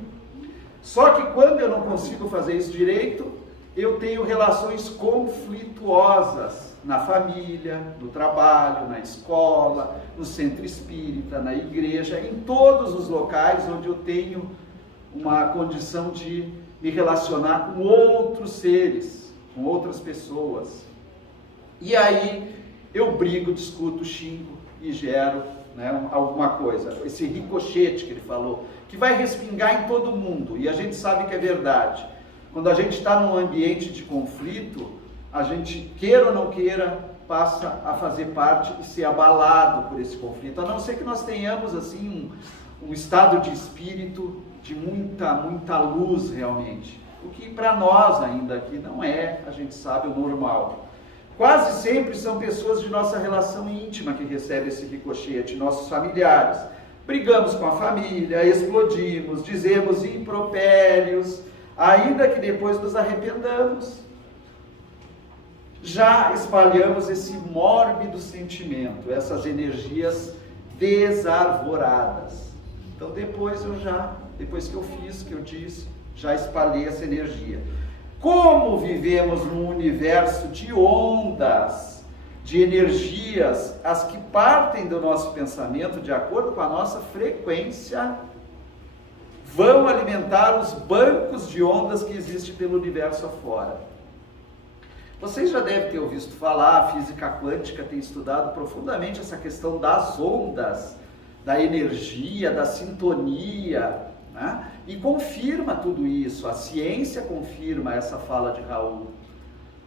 Só que quando eu não consigo fazer isso direito, eu tenho relações conflituosas na família, no trabalho, na escola, no centro espírita, na igreja, em todos os locais onde eu tenho uma condição de me relacionar com outros seres, com outras pessoas. E aí eu brigo, discuto, xingo e gero, né, alguma coisa. Esse ricochete que ele falou, que vai respingar em todo mundo, e a gente sabe que é verdade. Quando a gente está num ambiente de conflito, a gente, queira ou não queira, passa a fazer parte e ser abalado por esse conflito, a não ser que nós tenhamos assim um estado de espírito de muita luz realmente, o que para nós ainda aqui não é, a gente sabe, o normal. Quase sempre são pessoas de nossa relação íntima que recebem esse ricochete, nossos familiares. Brigamos com a família, explodimos, dizemos impropérios, ainda que depois nos arrependamos. Já espalhamos esse mórbido sentimento, essas energias desarvoradas. Então depois que eu fiz, que eu disse, já espalhei essa energia. Como vivemos num universo de ondas, de energias, as que partem do nosso pensamento de acordo com a nossa frequência, vão alimentar os bancos de ondas que existem pelo universo afora. Vocês já devem ter ouvido falar, a física quântica tem estudado profundamente essa questão das ondas, da energia, da sintonia, né? E confirma tudo isso, a ciência confirma essa fala de Raul.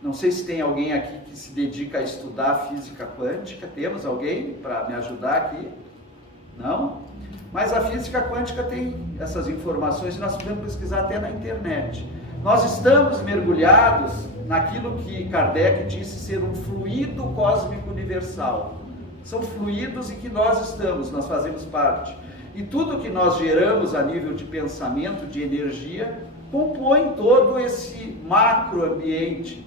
Não sei se tem alguém aqui que se dedica a estudar física quântica, temos alguém para me ajudar aqui? Não? Mas a física quântica tem essas informações e nós podemos pesquisar até na internet. Nós estamos mergulhados naquilo que Kardec disse ser um fluido cósmico universal. São fluidos em que nós fazemos parte. E tudo que nós geramos a nível de pensamento, de energia, compõe todo esse macroambiente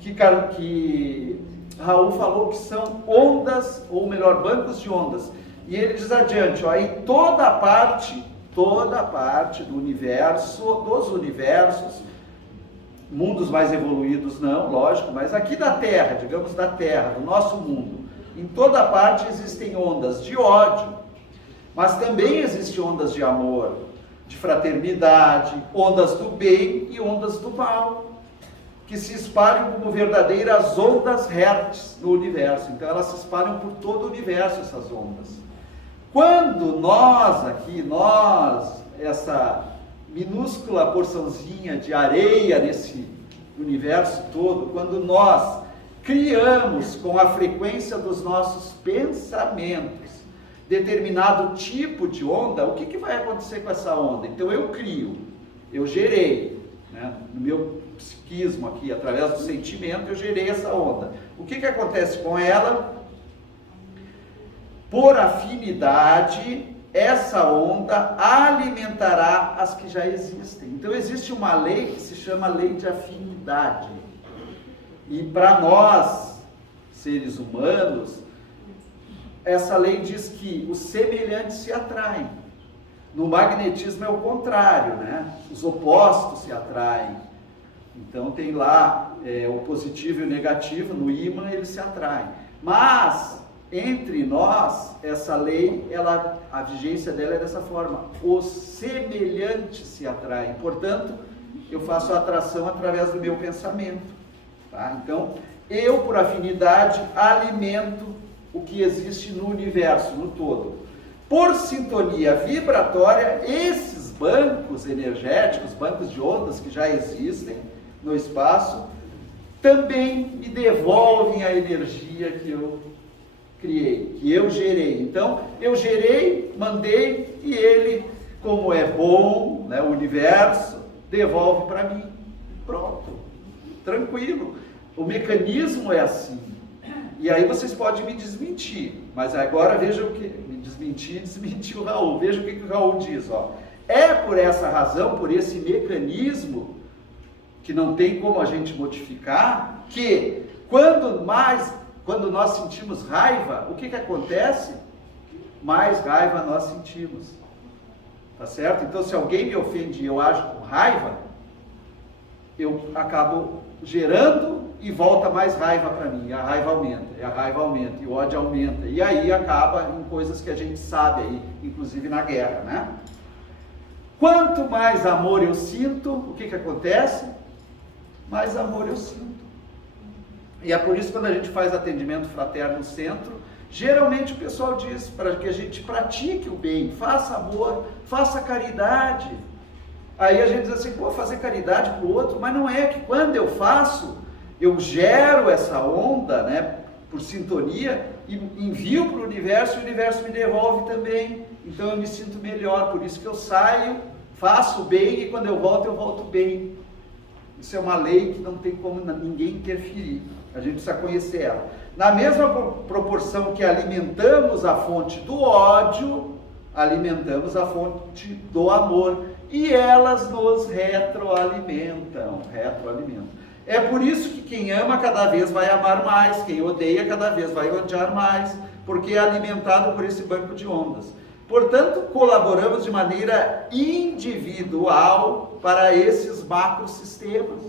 que Raul falou que são ondas, ou melhor, bancos de ondas. E ele diz adiante, ó, em toda a parte do universo, dos universos, mundos mais evoluídos não, lógico, mas aqui da Terra, digamos da Terra, do nosso mundo, em toda parte existem ondas de ódio, mas também existem ondas de amor, de fraternidade, ondas do bem e ondas do mal, que se espalham como verdadeiras ondas Hertz no universo. Então elas se espalham por todo o universo, essas ondas. Quando essa minúscula porçãozinha de areia nesse universo todo, quando nós criamos com a frequência dos nossos pensamentos determinado tipo de onda, o que vai acontecer com essa onda? Então eu crio, eu gerei, né? No meu psiquismo aqui, através do sentimento, eu gerei essa onda. O que acontece com ela? Por afinidade, essa onda alimentará as que já existem. Então existe uma lei que se chama lei de afinidade. E para nós, seres humanos, essa lei diz que os semelhantes se atraem. No magnetismo é o contrário, né? Os opostos se atraem. Então tem lá o positivo e o negativo, no ímã eles se atraem. Mas entre nós, essa lei, a vigência dela é dessa forma: os semelhantes se atraem. Portanto, eu faço a atração através do meu pensamento. Tá? Então, eu, por afinidade, alimento o que existe no universo, no todo. Por sintonia vibratória, esses bancos energéticos, bancos de ondas que já existem no espaço, também me devolvem a energia que eu criei, que eu gerei. Então, eu gerei, mandei, e ele, como é bom, né, o universo, devolve para mim. Pronto, tranquilo. O mecanismo é assim. E aí vocês podem me desmentir, mas agora veja o que... desmentiu o Raul. Veja o que o Raul diz. Ó. É por essa razão, por esse mecanismo, que não tem como a gente modificar, que quando nós sentimos raiva, o que acontece? mais raiva nós sentimos. Tá certo? Então, se alguém me ofende e eu ajo com raiva, eu acabo gerando e volta mais raiva para mim. A raiva aumenta, e a raiva aumenta, e o ódio aumenta. E aí acaba em coisas que a gente sabe aí, inclusive na guerra, né? Quanto mais amor eu sinto, o que acontece? Mais amor eu sinto. E é por isso que quando a gente faz atendimento fraterno no centro, geralmente o pessoal diz para que a gente pratique o bem, faça amor, faça caridade. Aí a gente diz assim, pô, fazer caridade para o outro, mas não é que quando eu faço, eu gero essa onda, né, por sintonia, e envio para o universo me devolve também. Então eu me sinto melhor, por isso que eu saio, faço o bem e quando eu volto bem. Isso é uma lei que não tem como ninguém interferir, a gente precisa conhecer ela. Na mesma proporção que alimentamos a fonte do ódio, alimentamos a fonte do amor. E elas nos retroalimentam. É por isso que quem ama cada vez vai amar mais, quem odeia cada vez vai odiar mais, porque é alimentado por esse banco de ondas. Portanto, colaboramos de maneira individual para esses macrosistemas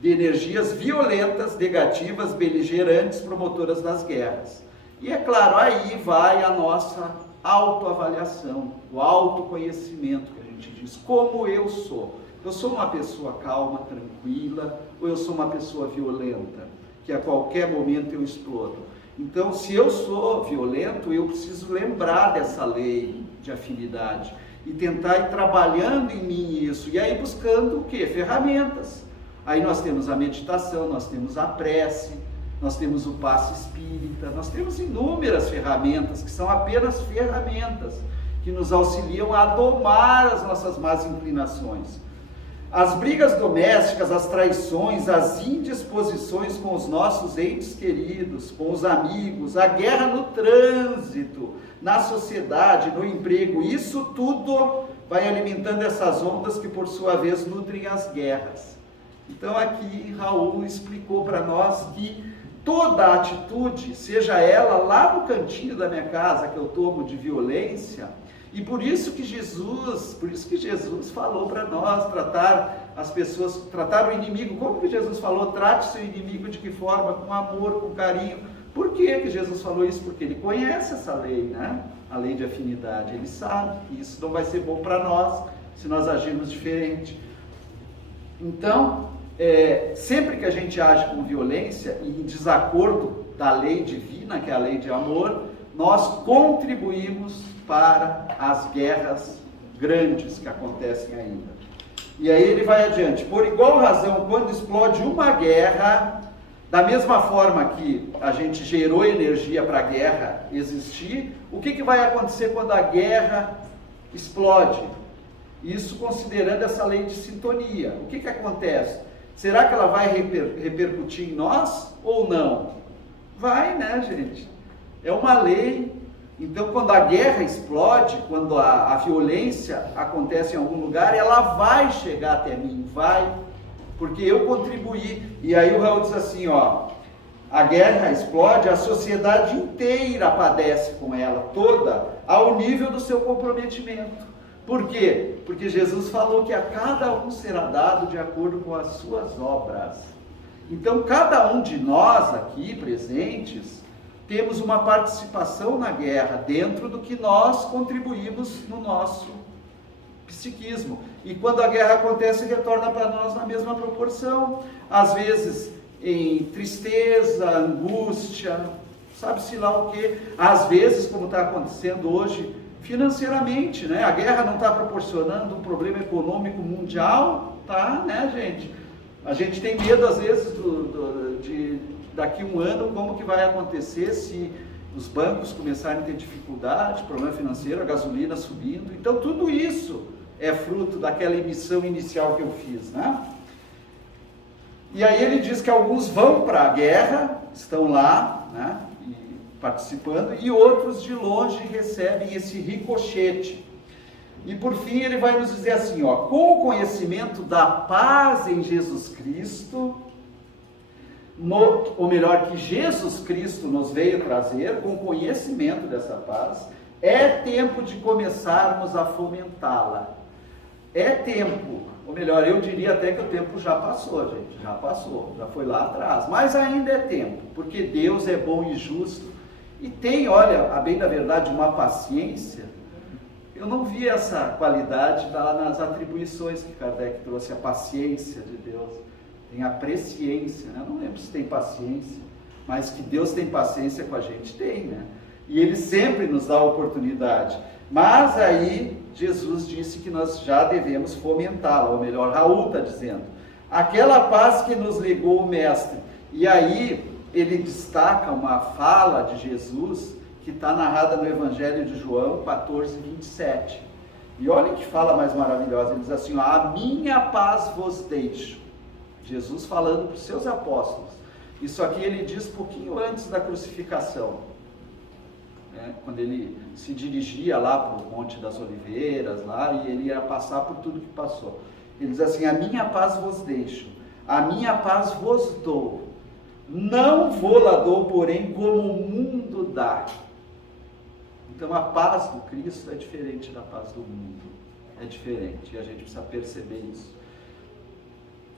de energias violentas, negativas, beligerantes, promotoras das guerras. E é claro, aí vai a nossa autoavaliação, o autoconhecimento que a gente diz, como eu sou. Eu sou uma pessoa calma, tranquila, ou eu sou uma pessoa violenta, que a qualquer momento eu explodo. Então, se eu sou violento, eu preciso lembrar dessa lei de afinidade e tentar ir trabalhando em mim isso. E aí buscando o quê? Ferramentas. Aí nós temos a meditação, nós temos a prece, nós temos o passe espírita, nós temos inúmeras ferramentas, que são apenas ferramentas, que nos auxiliam a domar as nossas más inclinações. As brigas domésticas, as traições, as indisposições com os nossos entes queridos, com os amigos, a guerra no trânsito, na sociedade, no emprego, isso tudo vai alimentando essas ondas que por sua vez nutrem as guerras. Então aqui Raul explicou para nós que toda atitude, seja ela lá no cantinho da minha casa que eu tomo de violência, e por isso que Jesus falou para nós tratar as pessoas, tratar o inimigo, como que Jesus falou? Trate seu inimigo de que forma? Com amor, com carinho. Por que Jesus falou isso? Porque ele conhece essa lei, né? A lei de afinidade. Ele sabe que isso não vai ser bom para nós se nós agirmos diferente. Então, sempre que a gente age com violência e em desacordo da lei divina, que é a lei de amor, nós contribuímos para as guerras grandes que acontecem ainda. E aí ele vai adiante. Por igual razão, quando explode uma guerra, da mesma forma que a gente gerou energia para a guerra existir, o que vai acontecer quando a guerra explode? Isso considerando essa lei de sintonia. O que acontece? Será que ela vai repercutir em nós ou não? Vai, né, gente? É uma lei. Então, quando a guerra explode, quando a violência acontece em algum lugar, ela vai chegar até mim, vai, porque eu contribuí. E aí o Raul diz assim, ó, a guerra explode, a sociedade inteira padece com ela, toda, ao nível do seu comprometimento. Por quê? Porque Jesus falou que a cada um será dado de acordo com as suas obras. Então, cada um de nós aqui presentes, temos uma participação na guerra, dentro do que nós contribuímos no nosso psiquismo. E quando a guerra acontece, retorna para nós na mesma proporção. Às vezes em tristeza, angústia, sabe-se lá o quê. Às vezes, como está acontecendo hoje, financeiramente, né? A guerra não está proporcionando um problema econômico mundial, tá, né, gente? A gente tem medo, às vezes, daqui um ano, como que vai acontecer se os bancos começarem a ter dificuldade, problema financeiro, a gasolina subindo. Então, tudo isso é fruto daquela emissão inicial que eu fiz, né? E aí ele diz que alguns vão para a guerra, estão lá, né, participando, e outros de longe recebem esse ricochete. E por fim ele vai nos dizer assim, ó, com o conhecimento da paz em Jesus Cristo, ou melhor, que Jesus Cristo nos veio trazer, com conhecimento dessa paz, É tempo de começarmos a fomentá-la. É tempo, ou melhor, eu diria até que o tempo já passou, gente, já passou, já foi lá atrás, mas ainda é tempo, porque Deus é bom e justo, e tem, olha, a bem da verdade, uma paciência. Eu não vi essa qualidade lá nas atribuições que Kardec trouxe, a paciência de Deus, tem a presciência, né? Eu não lembro se tem paciência, mas que Deus tem paciência com a gente, tem, né? E Ele sempre nos dá a oportunidade. Mas aí Jesus disse que nós já devemos fomentá-la, ou melhor, Raul está dizendo, aquela paz que nos legou o Mestre. E aí ele destaca uma fala de Jesus que está narrada no Evangelho de João 14, 27. E olha que fala mais maravilhosa, ele diz assim, a minha paz vos deixo. Jesus falando para os seus apóstolos. Isso aqui ele diz pouquinho antes da crucificação, né? Quando ele se dirigia lá para o Monte das Oliveiras, lá, e ele ia passar por tudo que passou. Ele diz assim, a minha paz vos deixo, a minha paz vos dou, não vou-la dou, porém, como o mundo dá. Então a paz do Cristo é diferente da paz do mundo, é diferente, e a gente precisa perceber isso.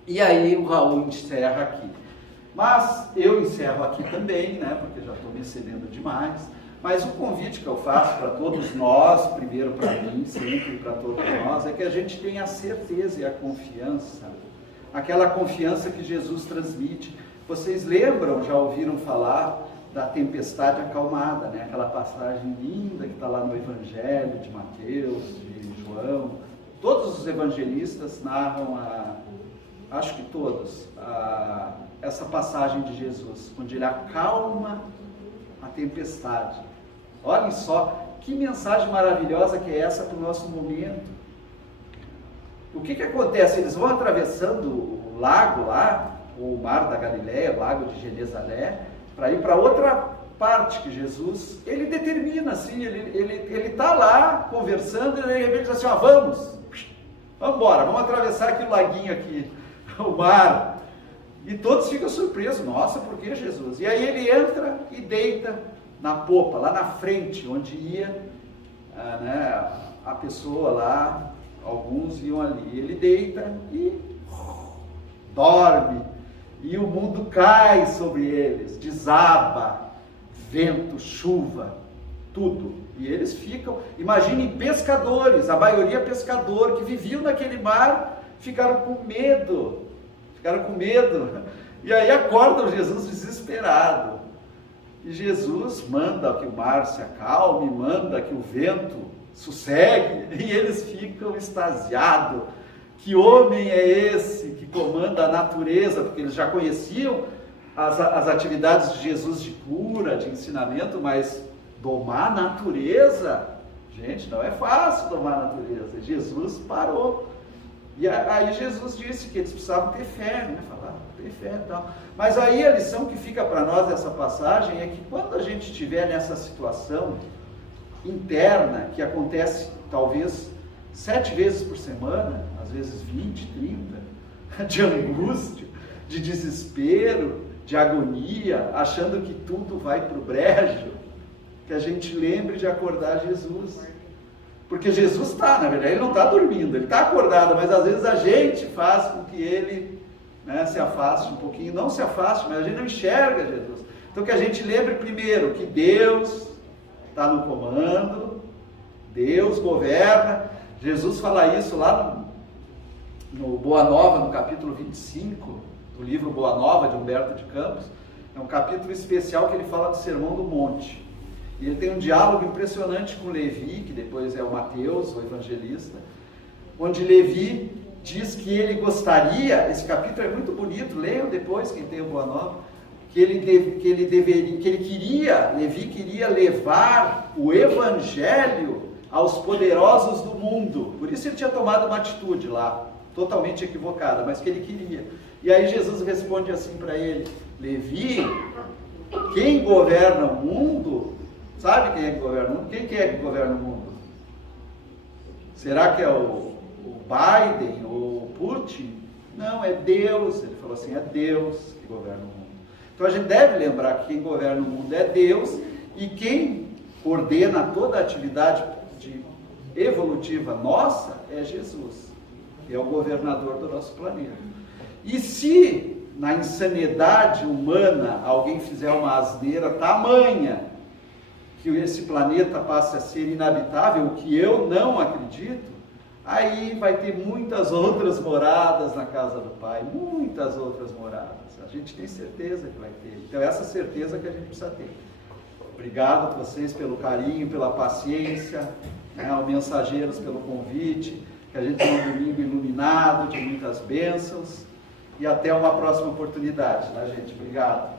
E aí o Raul encerra aqui, mas eu encerro aqui também, né, porque já estou me excedendo demais, mas o convite que eu faço para todos nós, primeiro para mim, sempre para todos nós, é que a gente tenha a certeza e a confiança, aquela confiança que Jesus transmite. Vocês lembram, já ouviram falar da tempestade acalmada, né? Aquela passagem linda que está lá no Evangelho de Mateus, de João. Todos os evangelistas narram, acho que todos, essa passagem de Jesus, onde ele acalma a tempestade. Olhem só, que mensagem maravilhosa que é essa para o nosso momento. O que acontece? Eles vão atravessando o lago lá, o mar da Galileia, o lago de Genezaré, para ir para outra parte que Jesus, ele determina assim, ele está lá conversando e de repente diz assim, vamos embora, vamos atravessar aquele laguinho aqui, o mar. E todos ficam surpresos, nossa, por que Jesus? E aí ele entra e deita na popa, lá na frente, onde ia né, a pessoa lá, alguns iam ali. Ele deita e dorme, e o mundo cai sobre eles, desaba, vento, chuva, tudo. E eles ficam, imaginem pescadores, a maioria pescador, que viviam naquele mar, ficaram com medo. E aí acordam Jesus desesperado. E Jesus manda que o mar se acalme, manda que o vento sossegue, e eles ficam extasiados. Que homem é esse que comanda a natureza? Porque eles já conheciam as atividades de Jesus de cura, de ensinamento, mas domar a natureza, gente, não é fácil domar a natureza. Jesus parou. E aí Jesus disse que eles precisavam ter fé, né? Falar, ter fé e tal. Mas aí a lição que fica para nós dessa passagem é que quando a gente estiver nessa situação interna, que acontece talvez 7 vezes por semana, às vezes 20, 30, de angústia, de desespero, de agonia, achando que tudo vai para o brejo, que a gente lembre de acordar Jesus. Porque Jesus está, na verdade, ele não está dormindo, ele está acordado, mas às vezes a gente faz com que ele se afaste um pouquinho, não se afaste, mas a gente não enxerga Jesus. Então que a gente lembre primeiro que Deus está no comando, Deus governa. Jesus fala isso lá no Boa Nova, no capítulo 25, do livro Boa Nova, de Humberto de Campos. É um capítulo especial que ele fala do Sermão do Monte. E ele tem um diálogo impressionante com Levi, que depois é o Mateus, o evangelista, onde Levi diz que ele gostaria, esse capítulo é muito bonito, leiam depois, quem tem o Boa Nova, Levi queria levar o evangelho aos poderosos do mundo. Por isso ele tinha tomado uma atitude lá, totalmente equivocada, mas que ele queria. E aí Jesus responde assim para ele, Levi, quem governa o mundo, sabe quem é que governa o mundo? Quem que é que governa o mundo? Será que é o Biden ou o Putin? Não, é Deus. Ele falou assim, é Deus que governa o mundo. Então a gente deve lembrar que quem governa o mundo é Deus, e quem coordena toda a atividade evolutiva nossa é Jesus, que é o governador do nosso planeta. E se na insanidade humana alguém fizer uma asneira tamanha que esse planeta passe a ser inabitável, o que eu não acredito, aí vai ter muitas outras moradas na casa do Pai, muitas outras moradas. A gente tem certeza que vai ter. Então essa certeza que a gente precisa ter. Obrigado a vocês pelo carinho, pela paciência, né, aos mensageiros pelo convite, que a gente tenha um domingo iluminado, de muitas bênçãos, e até uma próxima oportunidade, né, gente? Obrigado.